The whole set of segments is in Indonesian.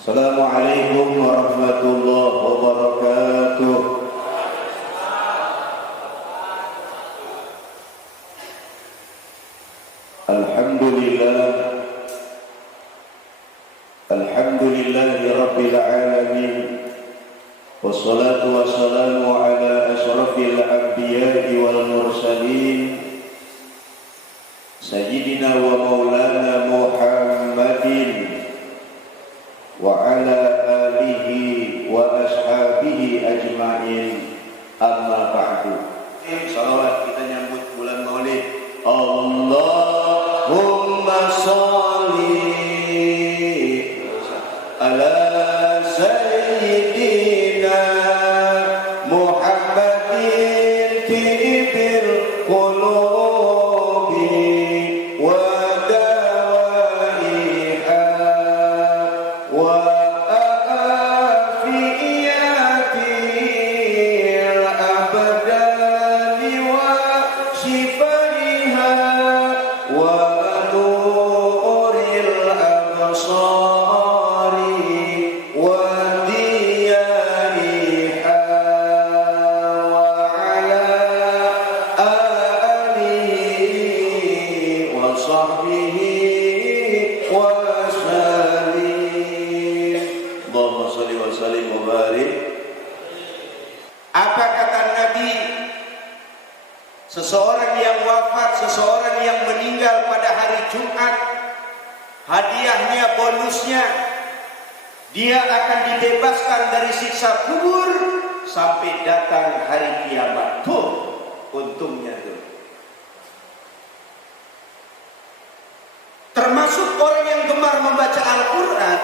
Assalamualaikum warahmatullahi wabarakatuh. Alhamdulillahi rabbil alamin. Wassalatu wassalamu ala asyrafil anbiya'i wal mursalin Sayyidina wa maulana Muhammadin wa ala alihi wa ashabihi ajma'in, amma ba'du. Salawat kita nyambut bulan Maulid. Allahumma sholli ala sayyidina Muhammadin tibil qulubi wa dawaiha wa afiyatil abdani wa shifaiha wa nuril absari wa diyariha wa ala alihi wa sahbihi wa sallim. Allahumma sholli wa sallim wa barik. Apa kata Nabi? Seseorang yang wafat, seseorang yang meninggal pada hari Jumat, hadiahnya, bonusnya, dia akan dibebaskan dari siksa kubur sampai datang hari kiamat. Tuh, untungnya tuh. Termasuk orang yang gemar membaca Al-Quran,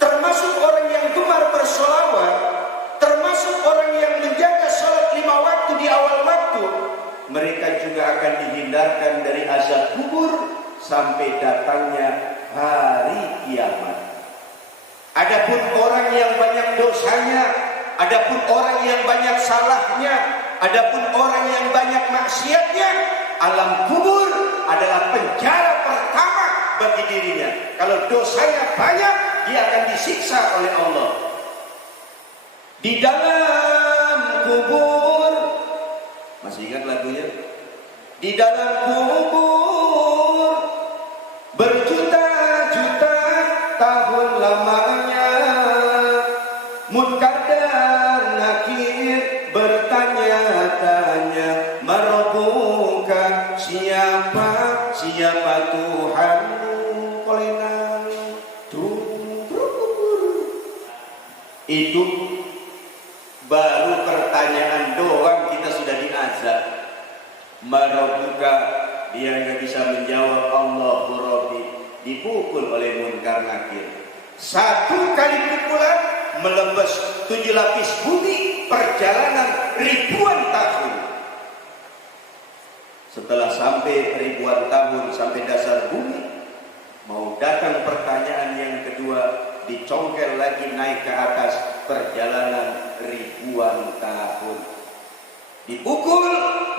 termasuk orang yang gemar bersolawat, termasuk orang yang menjaga sholat 5 waktu di awal waktu, mereka juga akan dihindarkan dari azab kubur sampai datangnya hari kiamat. Adapun orang yang banyak dosanya, adapun orang yang banyak salahnya, adapun orang yang banyak maksiatnya, alam kubur adalah penjara pertama bagi dirinya. Kalau dosanya banyak, dia akan disiksa oleh Allah. Di dalam kubur, masih ingat lagunya? Di dalam kubur berjuta-juta tahun lamanya, Munkar dan Nakir bertanya-tanya, Marabbuka, siapa Tuhanmu? Kolenang itu baru pertanyaan doang kita sudah diazab. Marabbuka, dia nggak bisa menjawab Allahu Rabbi, dipukul oleh Munkar Nakir. Satu kali pukulan melebas 7 lapis bumi, perjalanan ribuan tahun. Setelah sampai ribuan tahun sampai dasar bumi, mau datang pertanyaan yang kedua, dicongkel lagi naik ke atas, perjalanan ribuan tahun. Dipukul,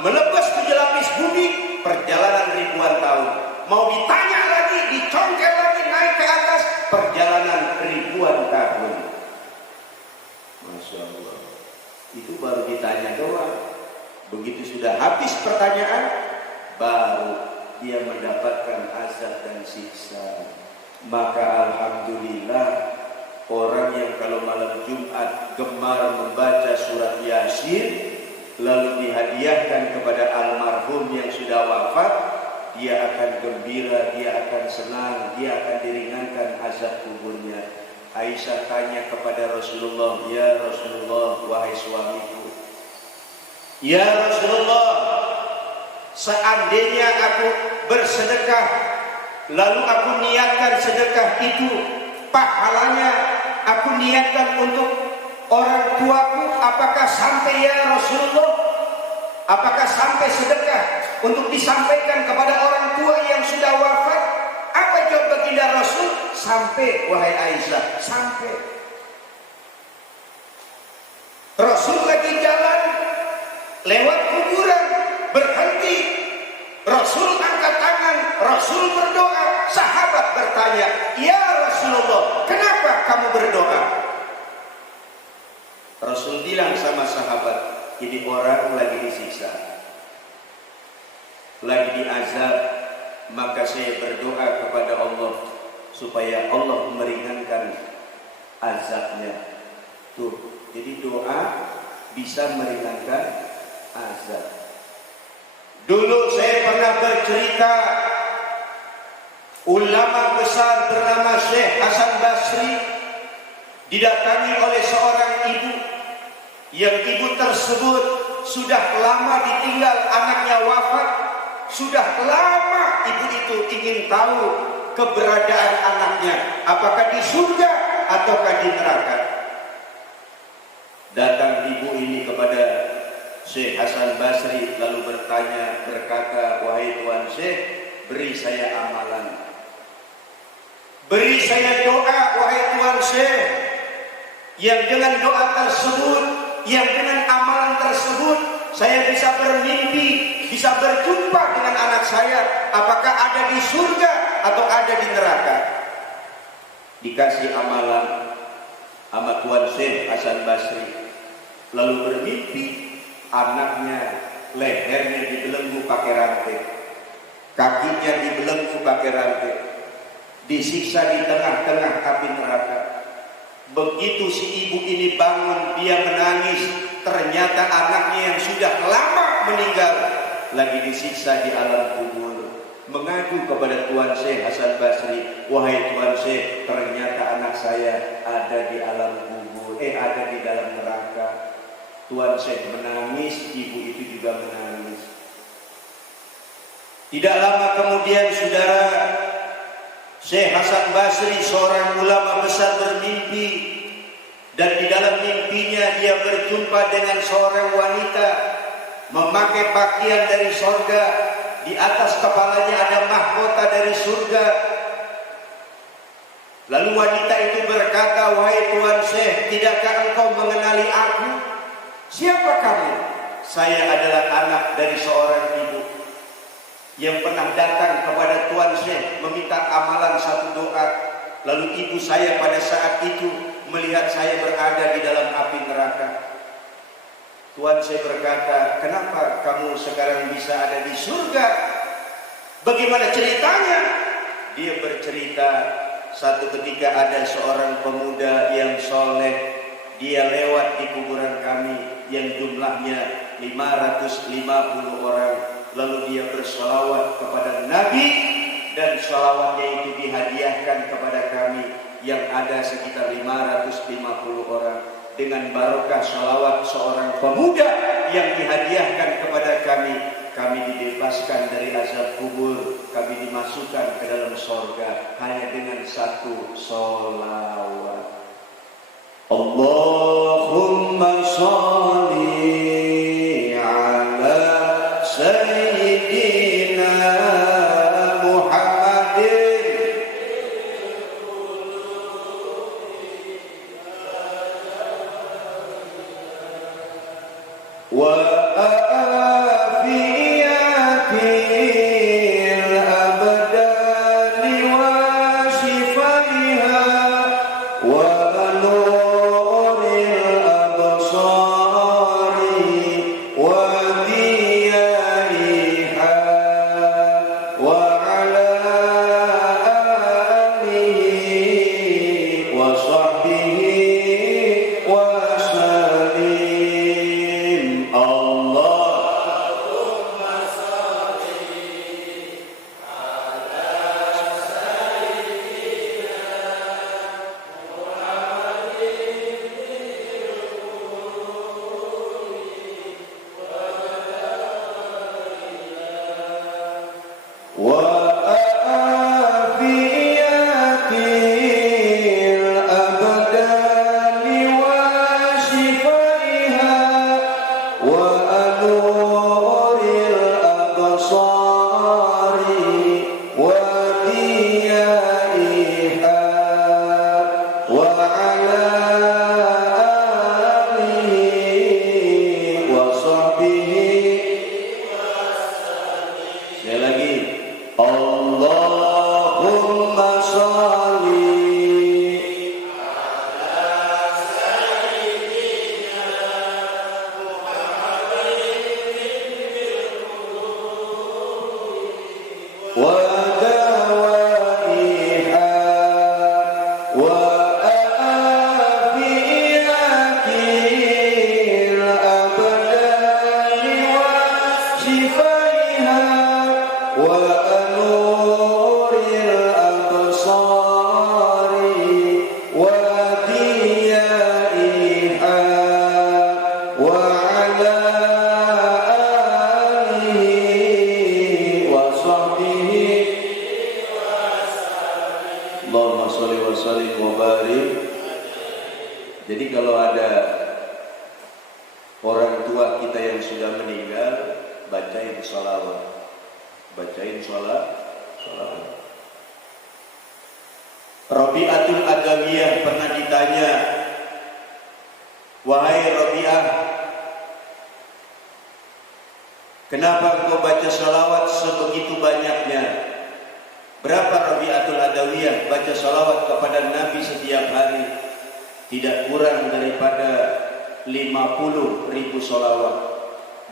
melebas 7 lapis bumi, perjalanan ribuan tahun. Mau ditanya lagi, dicongkel lagi naik ke atas, perjalanan ribuan tahun. Masya Allah. Itu baru ditanya doang. Begitu sudah habis pertanyaan, baru dia mendapatkan azab dan siksa. Maka alhamdulillah, orang yang kalau malam Jumat gemar membaca surat Yasin, lalu dihadiahkan kepada almarhum yang sudah wafat, dia akan gembira, dia akan senang, dia akan diringankan azab kuburnya. Aisyah tanya kepada Rasulullah, ya Rasulullah, wahai suamiku, ya Rasulullah, seandainya aku bersedekah, lalu aku niatkan sedekah itu, pahalanya aku niatkan untuk orang tuaku, apakah sampai ya Rasulullah? Apakah sampai sedekah untuk disampaikan kepada orang tua yang sudah wafat? Apa jawab baginda Rasul? Sampai, wahai Aisyah, sampai. Rasul lagi jalan lewat kuburan, berhenti. Rasul angkat tangan, Rasul berdoa. Sahabat bertanya, ya Rasulullah, kenapa? kamu berdoa? Rasul bilang sama sahabat, ini orang lagi disiksa, lagi diazab, maka saya berdoa kepada Allah supaya Allah meringankan azabnya. Tuh, jadi doa bisa meringankan azab. Dulu saya pernah bercerita, ulama besar bernama Syekh Hasan Basri didatangi oleh seorang ibu, yang ibu tersebut sudah lama ditinggal, anaknya wafat. Sudah lama ibu itu ingin tahu keberadaan anaknya, apakah di surga ataukah di neraka. Datang ibu ini kepada Syekh Hasan Basri lalu berkata, wahai Tuan Syekh, beri saya amalan, beri saya doa wahai Tuan Syekh, yang dengan doa tersebut, yang dengan amalan tersebut saya bisa bermimpi, bisa berjumpa dengan anak saya, apakah ada di surga atau ada di neraka. Dikasih amalan sama Tuan Syekh Hasan Basri, lalu bermimpi anaknya lehernya dibelenggu pakai rantai, kakinya dibelenggu pakai rantai, disiksa di tengah-tengah api neraka. Begitu si ibu ini bangun, dia menangis, ternyata anaknya yang sudah lama meninggal lagi disiksa di alam kubur. Mengadu kepada Tuan Syekh Hasan Basri, wahai Tuan Syekh, ternyata anak saya ada di alam kubur, ada di dalam neraka. Tuan Syekh menangis, ibu itu juga menangis. Tidak lama kemudian, saudara, Syekh Hasan Basri, seorang ulama besar, bermimpi, dan di dalam mimpinya dia berjumpa dengan seorang wanita memakai pakaian dari surga, di atas kepalanya ada mahkota dari surga. Lalu wanita itu berkata, wahai Tuan Syekh, tidakkah engkau mengenali aku? Siapa kamu? Saya adalah anak dari seorang ibu yang pernah datang kepada Tuan Syekh meminta amalan satu doa. Lalu ibu saya pada saat itu melihat saya berada di dalam api neraka. Tuan Syekh berkata, kenapa kamu sekarang bisa ada di surga? Bagaimana ceritanya? Dia bercerita, satu ketika ada seorang pemuda yang soleh, dia lewat di kuburan kami yang jumlahnya 550 orang. Lalu dia bersalawat kepada Nabi, dan salawatnya itu dihadiahkan kepada kami yang ada sekitar 550 orang. Dengan barokah salawat seorang pemuda yang dihadiahkan kepada kami, kami dibebaskan dari azab kubur, kami dimasukkan ke dalam surga hanya dengan satu salawat. Allahumma sholli ala sayyidina Muhammadin wa afiyatil abdani wa shifaiha wa Allahumma sholli Allahumma sholli wa sallim wa barik. Jadi kalau ada orang tua kita yang sudah meninggal, bacain sholawat, bacain sholawat. Rabi'atul Adawiyah pernah ditanya, wahai Rabi'ah, kenapa engkau baca sholawat sebegitu banyaknya? Berapa Rabi'atul Adawiyah baca sholawat kepada Nabi setiap hari? Tidak kurang daripada 50.000 sholawat.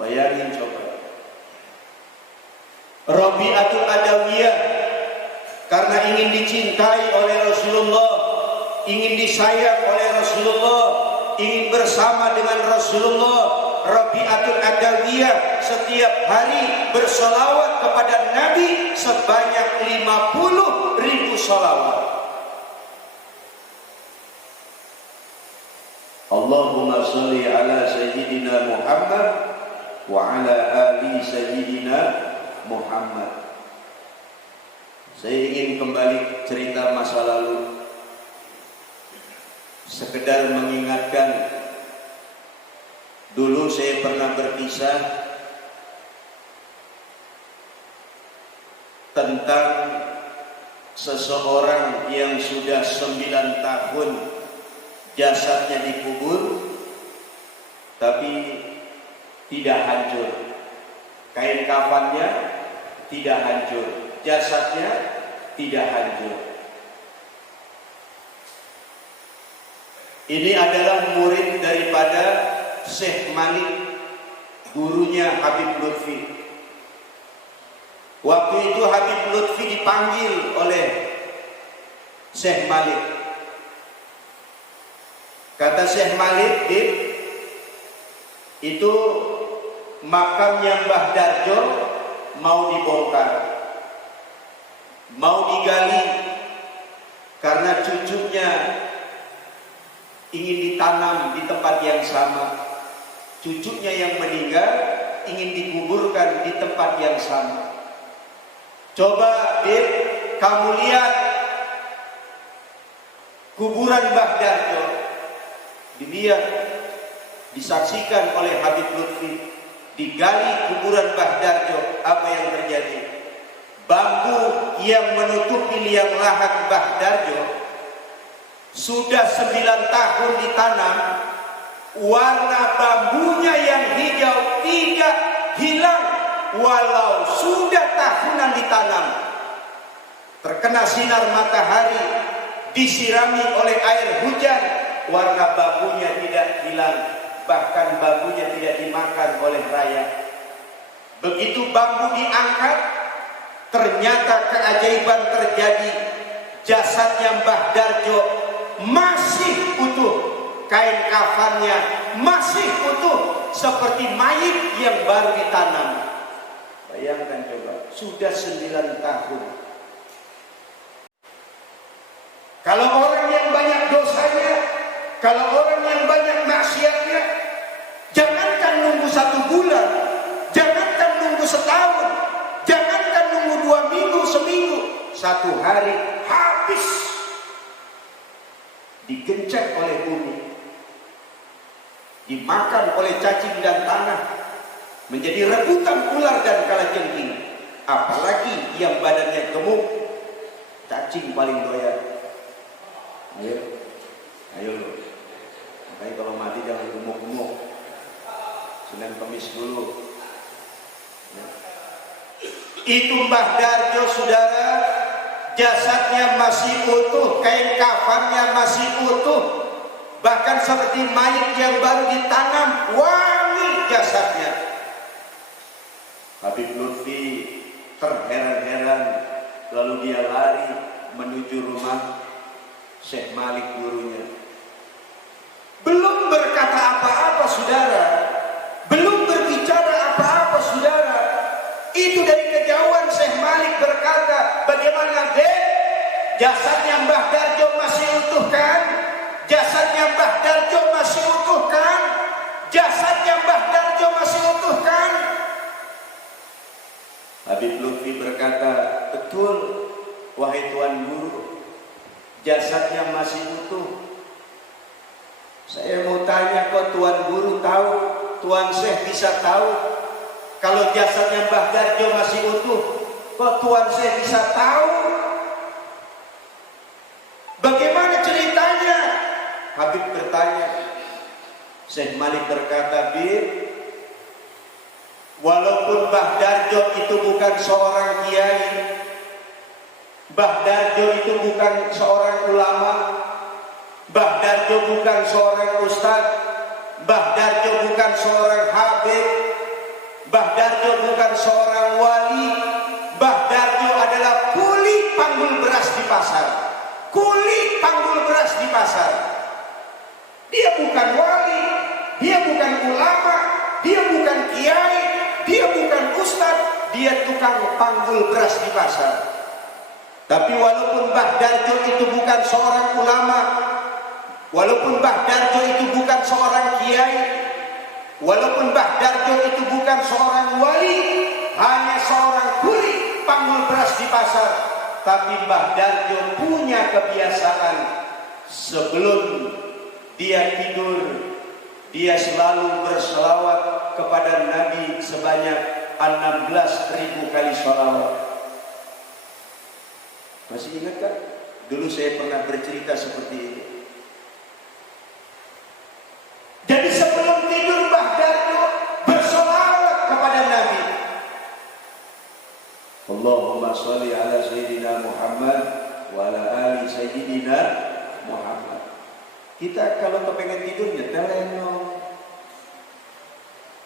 Bayangin coba. Rabi'atul Adawiyah karena ingin dicintai oleh Rasulullah, ingin disayang oleh Rasulullah, ingin bersama dengan Rasulullah. Rabi'atul Adawiyah setiap hari bersolawat kepada Nabi sebanyak 50.000 solawat. Allahumma sholli ala Sayyidina Muhammad wa ala ali Sayyidina Muhammad. Saya ingin kembali cerita masa lalu, sekedar mengingatkan. Dulu saya pernah berkisah tentang seseorang yang sudah 9 tahun jasadnya dikubur tapi tidak hancur. Kain kafannya tidak hancur, jasadnya tidak hancur. Ini adalah murid daripada Syekh Malik, gurunya Habib Lutfi. Waktu itu Habib Lutfi dipanggil oleh Syekh Malik. Kata Syekh Malik, itu makamnya Mbah Darjo mau dibongkar, mau digali, karena cucunya ingin ditanam di tempat yang sama. Cucunya yang meninggal ingin dikuburkan di tempat yang sama. Coba Bib, kamu lihat kuburan Mbah Darjo. Dilihat, disaksikan oleh Habib Lutfi. Digali kuburan Mbah Darjo, apa yang terjadi? Bambu yang menutupi liang lahat Mbah Darjo sudah 9 tahun ditanam. Warna bambunya yang hijau tidak hilang walau sudah tahunan ditanam. Terkena sinar matahari, disirami oleh air hujan, warna bambunya tidak hilang, bahkan bambunya tidak dimakan oleh rayap. Begitu bambu diangkat, ternyata keajaiban terjadi. Jasadnya Mbah Darjo masih utuh, kain kafannya masih utuh seperti mayit yang baru ditanam. Bayangkan coba, sudah 9 tahun. Kalau orang yang banyak dosanya, kalau orang yang banyak maksiatnya, jangankan nunggu 1 bulan, jangankan nunggu setahun, jangankan nunggu 2 minggu, seminggu, 1 hari habis, digencet oleh bumi, dimakan oleh cacing dan tanah, menjadi rebutan ular dan kalajengking. Apalagi yang badannya gemuk, cacing paling doyan. Ayo lo. Makanya kalau mati jangan gemuk-gemuk, Senin Kemis dulu. Ya. Itu Mbah Darjo, saudara, jasadnya masih utuh, kain kafannya masih utuh, bahkan seperti mayit yang baru ditanam, wangi jasadnya. Habib Lutfi terheran-heran, lalu dia lari menuju rumah Syekh Malik, gurunya. Belum berkata apa-apa, saudara, belum berbicara apa-apa, saudara, itu dari kejauhan Syekh Malik berkata, bagaimana dek, jasadnya Mbah Darjo masih utuh kan? Jasadnya Mbah Darjo masih utuh kan? Jasadnya Mbah Darjo masih utuh kan? Habib Lutfi berkata, betul wahai Tuan Guru, jasadnya masih utuh. Saya mau tanya, kok Tuan Guru tahu, Tuan Syekh bisa tahu kalau jasadnya Mbah Darjo masih utuh? Kok Tuan Syekh bisa tahu? Bagaimana ceritanya? Habib bertanya. Syekh Malik berkata, "Bir, walaupun Mbah Darjo itu bukan seorang kiai, Mbah Darjo itu bukan seorang ulama, Mbah Darjo bukan seorang ustadz, Mbah Darjo bukan seorang habib, Mbah Darjo bukan seorang wali. Mbah Darjo adalah kuli panggul beras di pasar. Kuli panggul beras di pasar. Dia bukan wali, dia bukan ulama, dia bukan kiai, dia bukan ustadz, dia tukang panggul beras di pasar. Tapi walaupun Mbah Darjo itu bukan seorang ulama, walaupun Mbah Darjo itu bukan seorang kiai, walaupun Mbah Darjo itu bukan seorang wali, hanya seorang kuli panggul beras di pasar, tapi Mbah Darjo punya kebiasaan sebelum dia tidur, dia selalu berselawat kepada Nabi sebanyak 16.000 kali selawat. Masih ingat kan? Dulu saya pernah bercerita seperti itu. Jadi sebelum tidur Mbah Darjo berselawat kepada Nabi. Allahumma sholli ala Sayyidina Muhammad wa ala ali Sayyidina Muhammad. Kita kalau kepengen tidur nyetel lenong,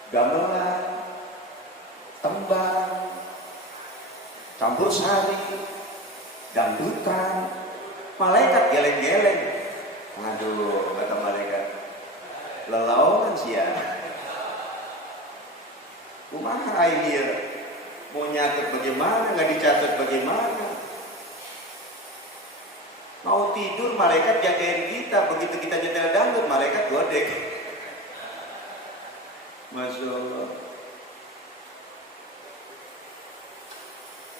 gamelan, tembang, campur sari, dangdutan, malaikat geleng-geleng. Aduh, kata malaikat, lelawangan sih ya. Kumaha ini ya? Mau nyatet bagaimana, nggak dicatat bagaimana? Mau tidur malaikat jagain kita, begitu kita nyetel dangdut malaikat godek. Masya Allah.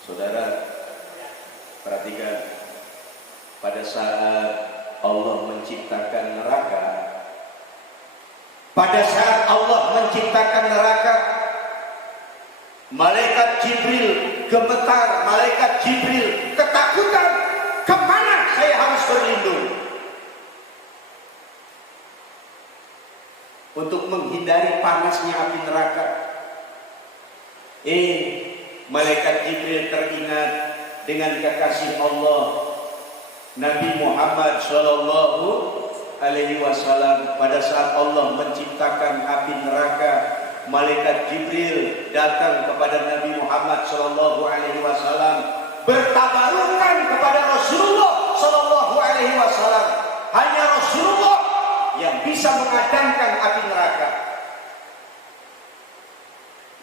Saudara, perhatikan, pada saat Allah menciptakan neraka, pada saat Allah menciptakan neraka, malaikat Jibril gemetar, malaikat Jibril ketakutan, kemana saya harus berlindung? Untuk menghindari panasnya api neraka. Malaikat Jibril teringat dengan kekasih Allah Nabi Muhammad Shallallahu Alaihi Wasallam. Pada saat Allah menciptakan api neraka, malaikat Jibril datang kepada Nabi Muhammad Shallallahu Alaihi Wasallam, bertabarukan kepada Rasulullah Shallallahu Alaihi Wasallam. Hanya Rasulullah yang bisa mengadamkan api neraka.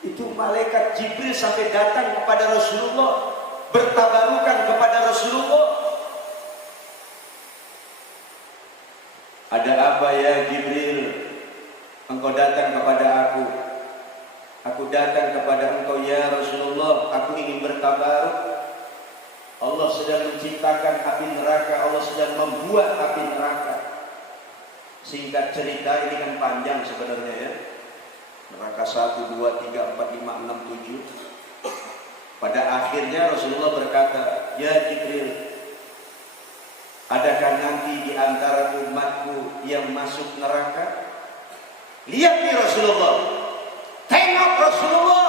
Itu malaikat Jibril sampai datang kepada Rasulullah, bertabarukan kepada Rasulullah. Ada apa ya Jibril? Engkau datang kepada aku. Aku datang kepada engkau ya Rasulullah. Aku ingin bertabaruk. Allah sedang menciptakan api neraka. Allah sedang membuat api neraka. Singkat cerita, ini kan panjang sebenarnya ya. Neraka 1, 2, 3, 4, 5, 6, 7. Pada akhirnya Rasulullah berkata, ya Jibril, adakah nanti di antara umatku yang masuk neraka? Lihat nih Rasulullah, tengok Rasulullah.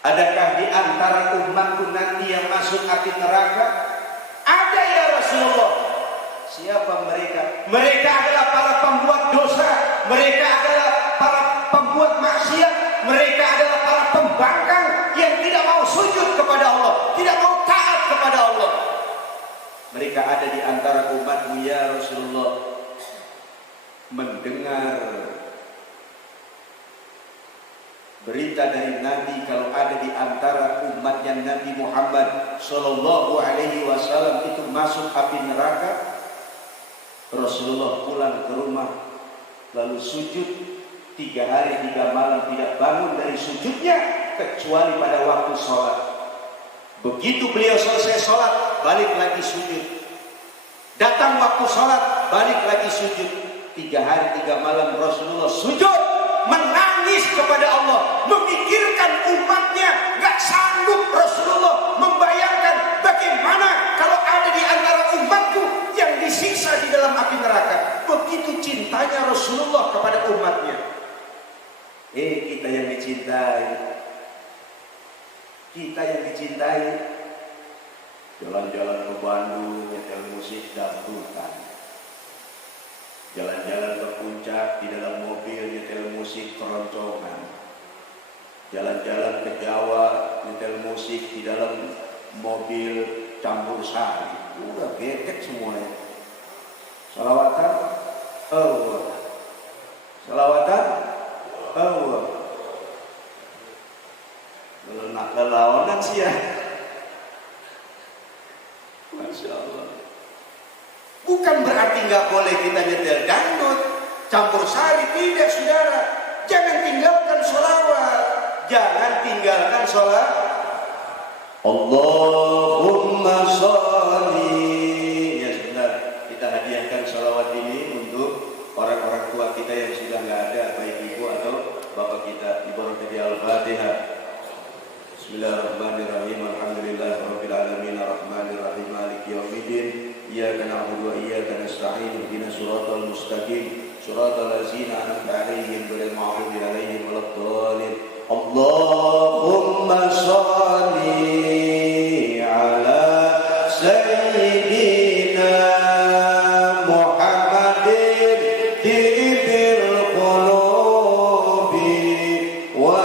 Adakah di antara umatku nanti yang masuk api neraka? Ada ya Rasulullah. Siapa mereka? Mereka adalah para pembuat dosa. Mereka adalah para pembuat maksiat. Mereka adalah para pembangkang yang tidak mau sujud kepada Allah, tidak mau taat kepada Allah. Mereka ada di antara umatmu ya Rasulullah. Mendengar berita dari Nabi kalau ada di antara umatnya Nabi Muhammad Sallallahu Alaihi Wasallam itu masuk api neraka, Rasulullah pulang ke rumah lalu sujud 3 hari 3 malam, tidak bangun dari sujudnya kecuali pada waktu sholat. Begitu beliau selesai sholat, balik lagi sujud. Datang waktu sholat, balik lagi sujud. 3 hari 3 malam Rasulullah sujud, menangis kepada Allah, memikirkan umatnya. Gak sanggup Rasulullah membayangkan bagaimana kalau ada di antara umatku yang disiksa di dalam api neraka. Begitu cintanya Rasulullah kepada umatnya. Kita yang dicintai, kita yang dicintai, jalan-jalan ke Bandung nyetel musik dangdutan, jalan-jalan ke puncak di dalam mobil nyetel musik keroncongan, jalan-jalan ke Jawa nyetel musik di dalam mobil campur sari. Udah betek semuanya. Salawatan Allah, salawatan Allah. Nak lawanan sih ya. Masya Allah. Bukan berarti nggak boleh kita nyetel dangdut, campur sari, tidak saudara. Jangan tinggalkan sholawat, jangan tinggalkan sholat. Allahumma sholli. Ya sebentar, kita hadiahkan sholawat ini untuk orang-orang tua kita yang sudah nggak ada, baik ibu atau bapak kita. Ibarat Al-Fatihah. Bismillahirrahmanirrahim. Alhamdulillahirabbil alamin arrahmanir rahim maliki yaumiddin. Iyyaka na'budu wa iyyaka nasta'in. Ihdinas siratal mustaqim. Siratal ladzina an'amta 'alaihim ghairil maghdubi 'alaihim waladdallin. Allahumma shalli 'ala sayyidina Muhammadin tibil qulubi wa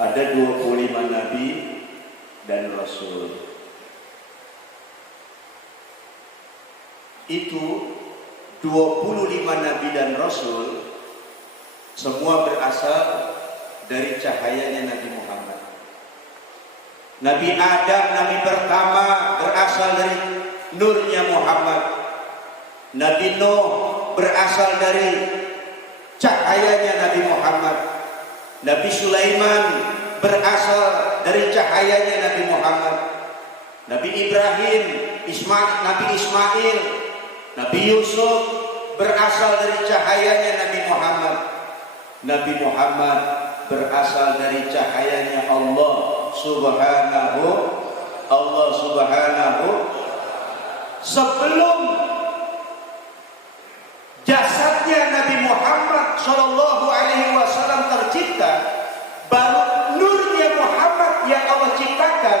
ada 25 nabi dan rasul. Itu 25 nabi dan rasul semua berasal dari cahayanya Nabi Muhammad. Nabi Adam, nabi pertama, berasal dari nurnya Muhammad. Nabi Nuh berasal dari cahayanya Nabi Muhammad. Nabi Sulaiman berasal dari cahayanya Nabi Muhammad. Nabi Ibrahim, Nabi Ismail, Nabi Yusuf berasal dari cahayanya Nabi Muhammad. Nabi Muhammad berasal dari cahayanya Allah Subhanahu. Sebelum jasadnya Nabi Muhammad Shallallahu Alaihi Wasallam tercipta, baru nurnya Muhammad yang Allah ciptakan,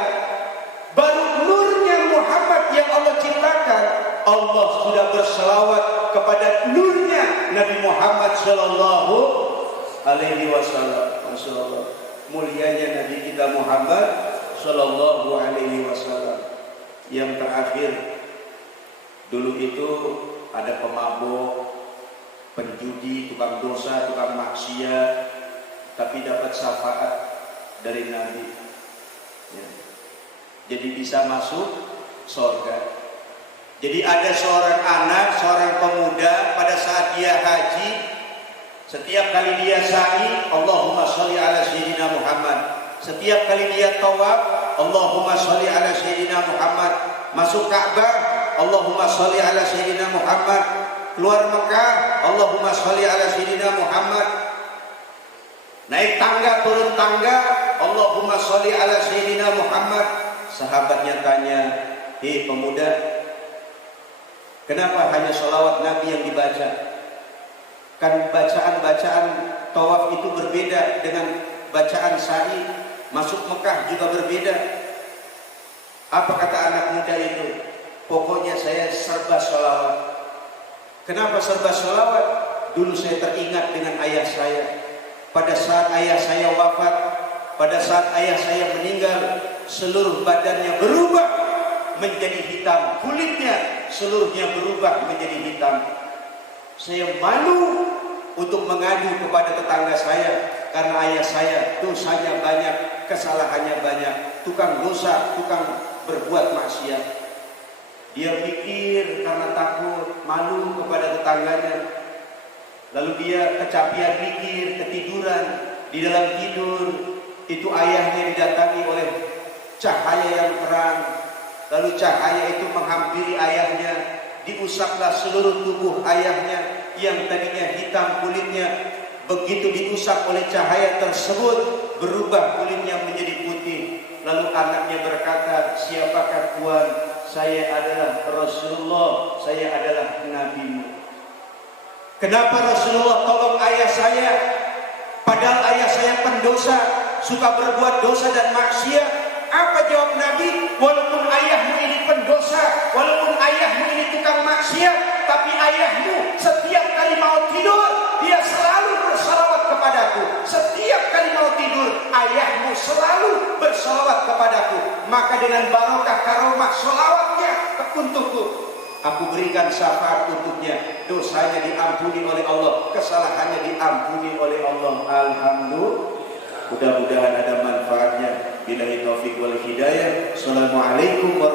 Allah sudah berselawat kepada nurnya Nabi Muhammad Shallallahu Alaihi Wasallam. Masya Allah, mulianya Nabi kita Muhammad Shallallahu Alaihi Wasallam. Yang terakhir, dulu itu ada pemabuk, penjudi, tukang dosa, tukang maksiat, tapi dapat syafaat dari Nabi. Ya. Jadi bisa masuk surga. Jadi ada seorang anak, seorang pemuda pada saat dia haji, setiap kali dia sa'i, Allahumma sholli ala sayyidina Muhammad. Setiap kali dia tawaf, Allahumma sholli ala sayyidina Muhammad. Masuk Ka'bah, Allahumma sholli ala sayyidina Muhammad. Keluar Mekah, Allahumma sholli ala sayyidina Muhammad. Naik tangga, turun tangga, Allahumma sholli ala sayyidina Muhammad. Sahabatnya tanya, "Hei pemuda, kenapa hanya sholawat Nabi yang dibaca? Kan bacaan-bacaan tawaf itu berbeda dengan bacaan sa'i, masuk Mekah juga berbeda." Apa kata anak muda itu? "Pokoknya saya serba sholawat." Kenapa serba sholawat? Dulu saya teringat dengan ayah saya. Pada saat ayah saya wafat, pada saat ayah saya meninggal, seluruh badannya berubah menjadi hitam, kulitnya seluruhnya berubah menjadi hitam. Saya malu untuk mengadu kepada tetangga saya karena ayah saya dosanya banyak, kesalahannya banyak, tukang dosa, tukang berbuat maksiat. Dia pikir karena takut, malu kepada tetangganya. Lalu dia kecapian pikir, ketiduran. Di dalam tidur, itu ayahnya didatangi oleh cahaya yang terang. Lalu cahaya itu menghampiri ayahnya. Diusaplah seluruh tubuh ayahnya yang tadinya hitam kulitnya. Begitu diusap oleh cahaya tersebut, berubah kulitnya menjadi putih. Lalu anaknya berkata, "Siapakah Tuhan? Saya adalah Rasulullah, saya adalah Nabi-Mu." Kenapa Rasulullah tolong ayah saya? Padahal ayah saya pendosa, suka berbuat dosa dan maksiat. Apa jawab Nabi? "Walaupun ayahmu ini pendosa, walaupun ayahmu ini tukang maksiat, tapi ayahmu setiap kali mau tidur, dia selalu bersalawat kepadaku. Setiap kali mau tidur, ayahmu selalu bersalawat kepadaku. Maka dengan barokah karomah salawatnya untukku, aku berikan syafaat untuknya. Dosanya diampuni oleh Allah, kesalahannya diampuni oleh Allah." Alhamdulillah. Mudah-mudahan ada manfaatnya. Billahi taufiq wal hidayah. Assalamualaikum warahmatullahi wabarakatuh.